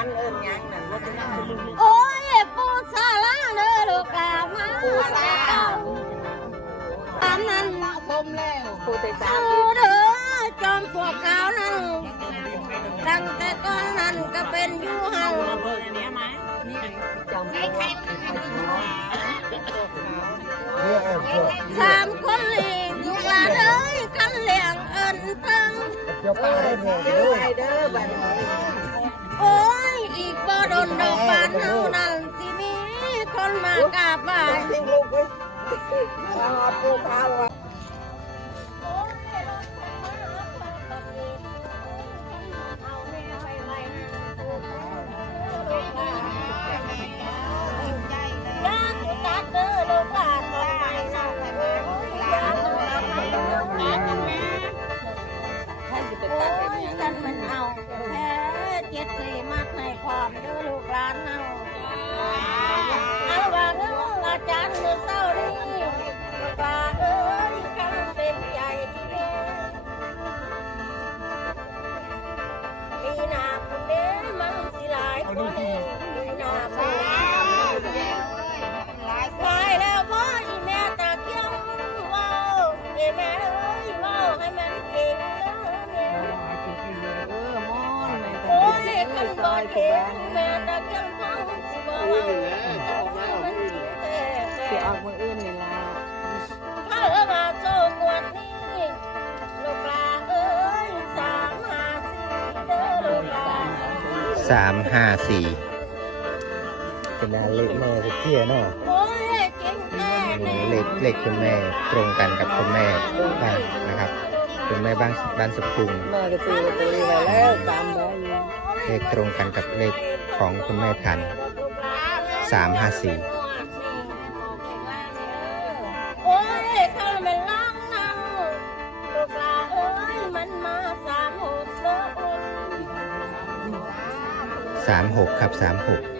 านเอิ้นยังนั่นว่าจะนั่งคือมึงโอ้ยปูสาลาเด้อลูกหลามาแต่เก่าตามนั้นคมแล้วผู้แต่สามเด้อจอมปวกขาวนั้นตั้งแต่ก่อนนั้นก็เป็นยูหันสามคนเลยลูกหลานเอ้ยกันเลี้ยงเอิ้นเพิ่งเด้อเด้อไปเด้อบัดนี้อ ดนดอกบานเฮานั่นสิมีคนมากราบไหว้ ลูกเว้ยเอาปูขาว สิออกมื้ออื่นนี่ล่ะถ้าเออมาโซกวดนี้ลูกลาเอ้ยสามหาสี่เด้อลูกลาสามห้าสี่เป็นนาเลขแม่สุดเที่ยเนาะโอ้ยเก่งแน่โอ้แน่เลขเลขคุณแม่ตรงกันกับคุณแม่บ้านนะครับคุณแม่บ้านบ้านสุขุมแม่ก็ซื้อลอตเตอรี่ไว้แล้วตามใบเลขตรงกันกับเลขของคุณแม่พันธุ์สามห้าสี่ 36 ครับ 36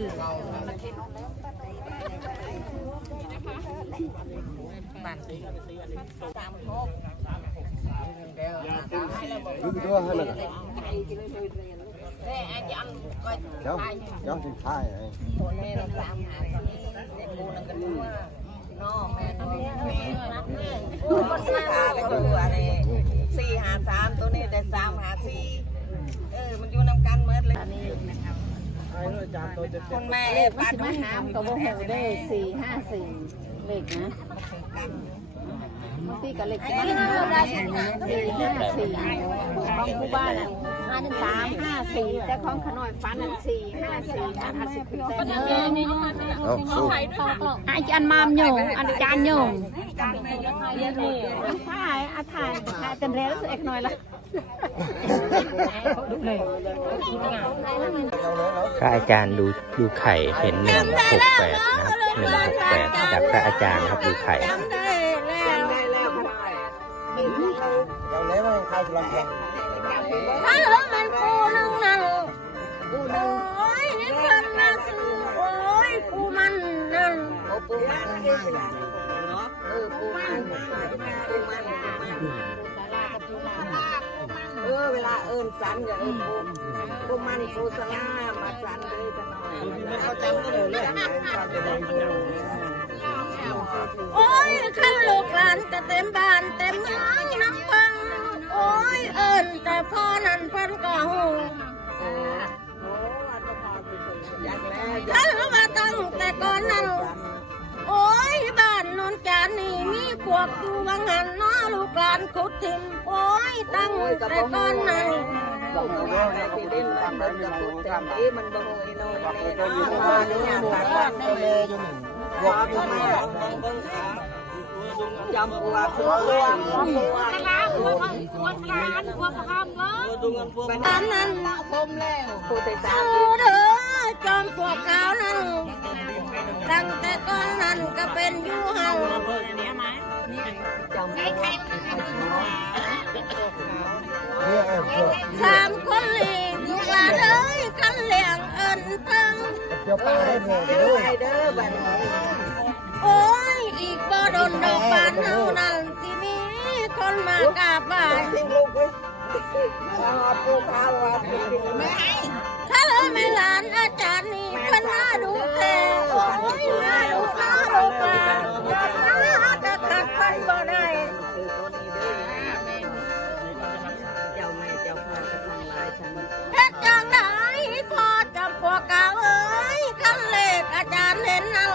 รย์จะแม่นแท้อ่าเด้อยานยางบวชสามสามเดือนนี้เดี๋ยวเดี๋ยวถึงท้ายไอ้แม่เราตามหาตอนนี้เด็กกูนั่งกันดูว่าน้องแม่น้องแม่รักแม่คนที่ขาเลยดูอะไรสี่หาสามตัวนี้ได้สามหาสี่เออมันอยู่นำกันเมื่อเลยคุ ณแม่ปาดมาหามก็บ่หูได้สี่ห้าสี่เลขนะบางทีกับเลขอันสี่นี้ห้าเราได้สี่สิสี่ห้าสี่ของผู้บ้านอะสามห้าสี่แต่ของขนอยฟันอะสี่ห้าสี่อันอาจจะคือแต่เนื้อเอาสู้อาจารย์มามโยงอาจารย์โยงถ่ายอาถ่ายถ่ายเป็นเรลส์เอกหน่อยละ พระอาจารย์ดูดูไข่เห็นหนึ่งหกแปดนะครับหนึ่งหกแปดจากพระอาจารย์ครับดูไข่เอาแล้วไม่ใครจะลำบากถ้าเหลือมันปูนึงนั่นโอ้ยนี่เพิ่นมาซื้อโอ้ยปูมันนั่นปูมันเนาะเออปูมันปูมันเออเวลาเอิญสันกับเอิญปูปูมันปูสลามา สันเลยกันหน่อยมันเขาจำก็เลยเลยโอ้ยขันลูกหลานก็เต็มบ้านเต็มเมืองน้ำฟัง โอ้ยเอิญแต่พ่อนั้นเพิ่นก็หูอยากแล้ว่าตั้งแต่ก่อนนั้นโอ้ยบ้านนนจานนี่มีพวกอยู่วังหันน้อลูกหลานขุดทิมโอ้ยตั้งแต่ก่อนนั้น บอกว่าในที่ดินมันเดินกับพูดเต็มที่มันบอีโน่อีเน่เนาะว่าเนี่ยตาตาเลยว่าพ่อแม่จำปัวปัวปัวปัวตามนั้นผู้ที่สาสู้มเด้อจอมพวกเขานั้นตั้งแต่ก่อนนั้นก็เป็นอยู่เฮาจำปัว สามคนนี่ลูกหลานเอ้ยคันเลี้ยงเอิญเพิ่งเดี๋ยวเด้อเด้อบัดนี้โอ้ยอีกบ่โดนดอกบานเฮานั้นสิมีคนมากราบไหว้ทิ้งลูกไว้เอาปูข้าวว่าไม่ให้ถ้าเลยไม่หลานอาจารย์นี่เพิ่นมา ขอาจารย์เห็นเอา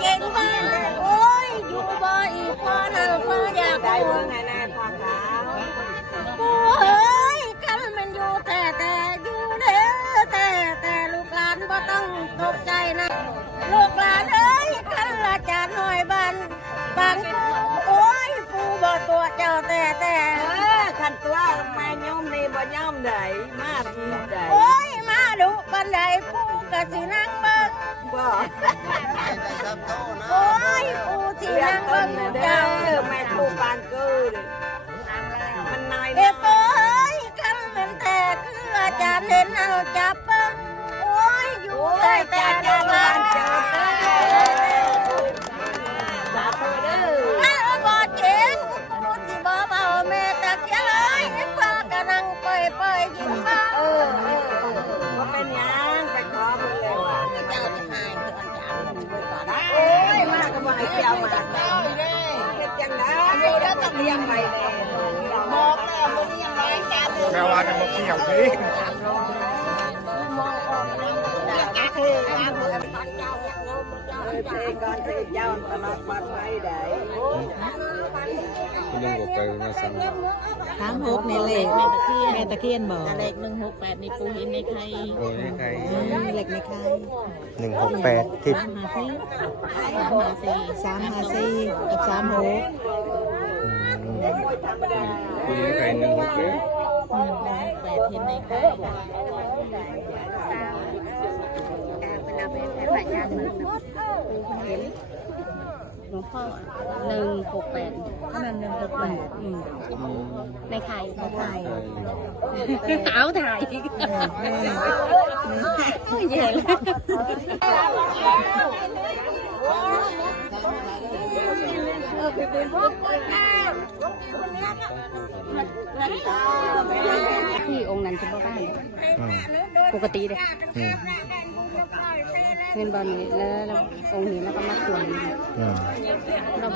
เก่งบ้านโอ้ยอยู่บ่อีกพอนั่นพออยากได้ได้เบิ่งแน่พ่อขาวกูเอ้ยคันมันอยู่แต่แต่อยู่เด้อแต่แต่ลูกหลานบ่ต้องตกใจนะลูกหลานเอ้ยคันละจานหน่อยบันบางกูโอ้ยปูบ่ตัวเจ้าแต่แต่ขันตัวแม่ย่อมนี่บ่ย่อมได้มาดีได้โอ้ยมาดูบันไดปูกะสินั่งบ่ บ่โอ้ยปูสิเรียนั่นงต้เบิ่นงนะเด้เจ้าอแม่ครูปานเกิดมันนายเอ้เอ้ยคันเป็นแต่คืออาจารย์เห็นเอาจับเบิ่งโอ้ยอยู่แต่แต่ลูกหลานเจ้า แน่บอกแล้วบ่เลี้ยงไว้แค่แม่ว่าจะมาเกี่ยวสิเอ้ยเพลงก่อนเพลงเจ้าตลอดปลอดภัยได้คุณลุงบอกไปมาสั่งสามหกในเลขแม่ตะเคียนแม่ตะเคียนบอกเลขหนึ่งหกแปดในปูห็นในไข่โอ้ยใครเลขในไข่หนึ่งหกแปดที่สามห้าสี่สามหาสี่สามหาสี่กับสามหก คุณใครหนึ่งหกเลยหนึ่งหกแปดเห็นในไข่หลวงพ่อหนึ่งหกแปดนั่นหนึ่งหกแปดในไข่ในไข่เอาถ่ายโอ้ยเย็น ที่องค์นั้นจะบ่บ้านปกติเลยเงินบอลนี้แล้วแล้วองค์นี้แล้วก็มาส่วนเรา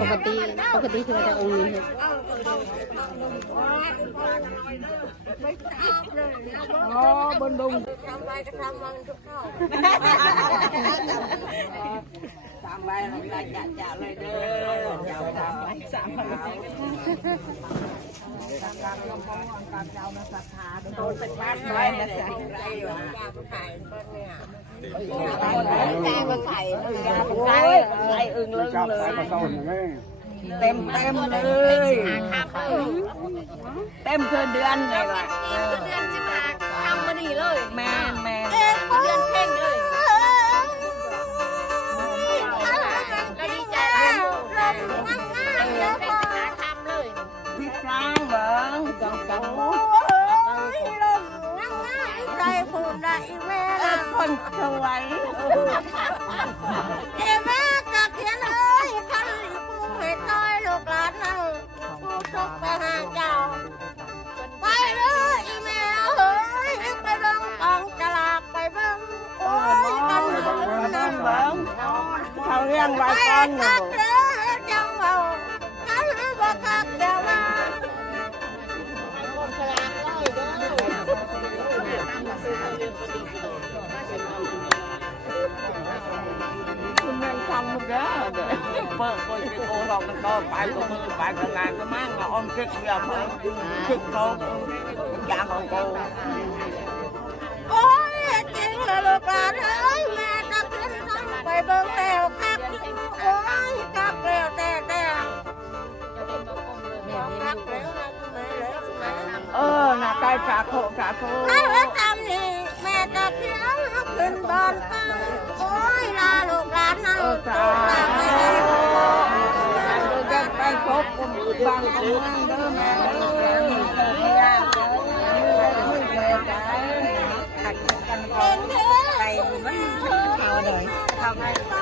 ปกติปกติคือว่าจะองค์นี้เหรออ๋อบนดงทำไปก็ทำมันทุกข้าสามใบเราจะจะจะเลยเด้อเจ้าสามใบ สามใบโดนเป็นบ้านไว้นะสิไรอยู่ฮะขายเปิ้ลเนี่ยแกงมาไข่ไก่ไก่อึ่งลึงเลยเต็มเต็มเลยเต็มเพื่อเดือนเลยว่ะเดือนสิมาทำมาดีเลยแม่แม่เดือนเพ่งเลย จังจังโอ้ยลมง่ายๆได้พูดได้แม่เออคนสวย คุณแม่ทำมันแล้วเด้อเปิดก็จะโกหกกันก็ไปก็มือไปกันงานก็มั่งอะอมคิดเดียวมือคิดเขาอย่ากของกูโอ้ยจริงเลยลูกหลานเอ้ยแม่ตะขึ้นต้องไปเบิ่งแล้วคักโอ้ยคักแล้วแต่แต่คัก สาโคสาโคถ้าเฮ็ดตามนี่แม่ตะเคียนขึ้นบอนฟ้าโอ้ยลาลูกหลานนะลูกหลานแม่จะไปพบกับบางคนเด้อแม่เด้อแม่ไม่ยากเด้อไม่เลยใจขัดกันก่อนไปมันเขาเลยทำให้ขัดเจนครับเออเอาให้เดินกับเดินนี่เอาไว้แล้วอะเออเจ๊ตะกี้เออรัดเดี๋ยวนี้โอ้ยยังรับอ๋อ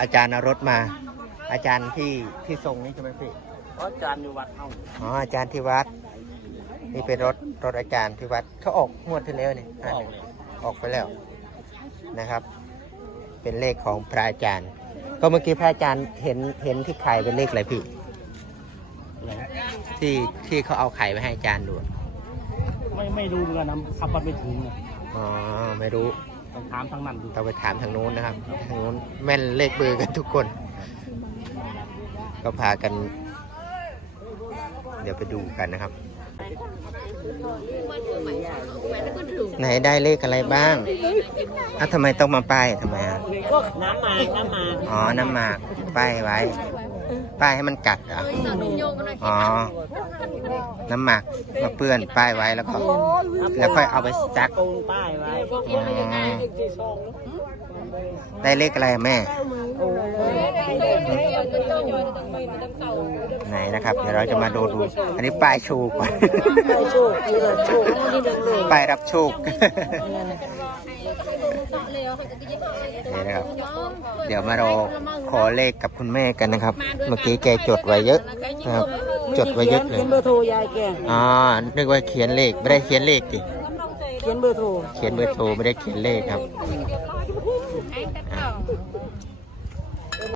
อาจารย์เอารถมา อาจารย์ที่ที่ทรงนี่ใช่ไหมพี่อาจารย์อยู่วัดเฮาอ๋ออาจารย์ที่วัด นี่เป็นรถรถอาจารย์ที่วัดเขาออกงวดที่แล้วนี่อันหนึ่งออกไปแล้วนะครับ เป็นเลขของพระอาจารย์ ก็เมื่อกี้พระอาจารย์เห็นเห็นที่ไข่เป็นเลขอะไรพี่ที่ที่เขาเอาไข่ไปให้อาจารย์ดูอะไม่ไม่รู้เหมือนกันนะขับรถไม่ถึงนะอ๋อไม่รู้ ต้องถามทางนั้นดูเราไปถามทางนู้นนะครับ ทางนู้นแม่นเลขเบอร์กันทุกคน ก็พากัน เดี๋ยวไปดูกันนะครับ ไหนได้เลขอะไรบ้างอะทำไมต้องมาป้ายทำไมอะก็น้ำมาน้ำมาอ๋อ น้ำหมากป้ายไว้ ป้ายให้มันกัดเหรอะอ๋อ น้ำหมากมาเปื้อนป้ายไว้แล้วก็แล้วค่อยเอาไปซักปูนป้ายไว้อ๋อได้เลขอะไรอะแม่ ไหนนะครับ เดี๋ยวเราจะมาดูดู อันนี้ป้ายโชว์ก่อน โชคดีเลยโชคนี่ดึงเลยป้ายรับโชค นี่นะครับ เดี๋ยวมารอขอเลขกับคุณแม่กันนะครับ เมื่อกี้แกจดไว้เยอะนะครับ จดไว้เยอะเลยเขียนเบอร์โทรยายแกอ๋อนึกว่าเขียนเลขไม่ได้เขียนเลขดิเขียนเบอร์โทรเขียนเบอร์โทรไม่ได้เขียนเลขครับอะ